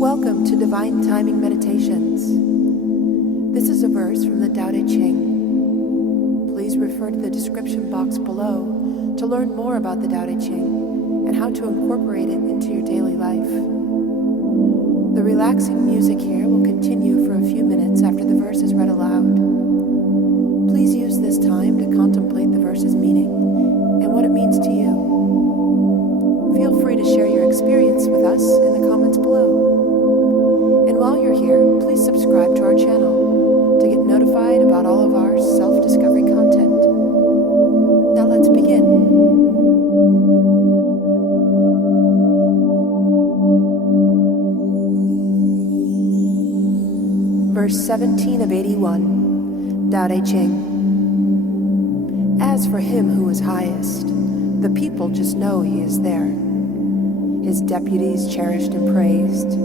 Welcome to Divine Timing Meditations. This is a verse from the Tao Te Ching. Please refer to the description box below to learn more about the Tao Te Ching and how to incorporate it into your daily life. The relaxing music here will continue for a few minutes after the verse is read aloud. Please use this time to contemplate the verse's meaning and what it means to you. Feel free to share your experience with us in the comments below. And while you're here, please subscribe to our channel to get notified about all of our self-discovery content. Now let's begin. Verse 17 of 81, Tao Te Ching. As for him who is highest, the people just know he is there. His deputies cherished and praised.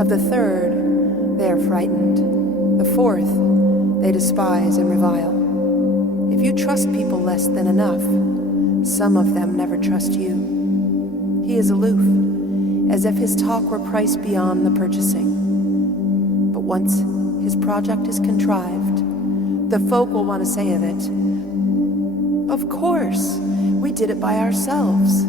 Of the third, they are frightened. The fourth, they despise and revile. If you trust people less than enough, some of them never trust you. He is aloof, as if his talk were priced beyond the purchasing. But once his project is contrived, the folk will want to say of it, "Of course, we did it by ourselves."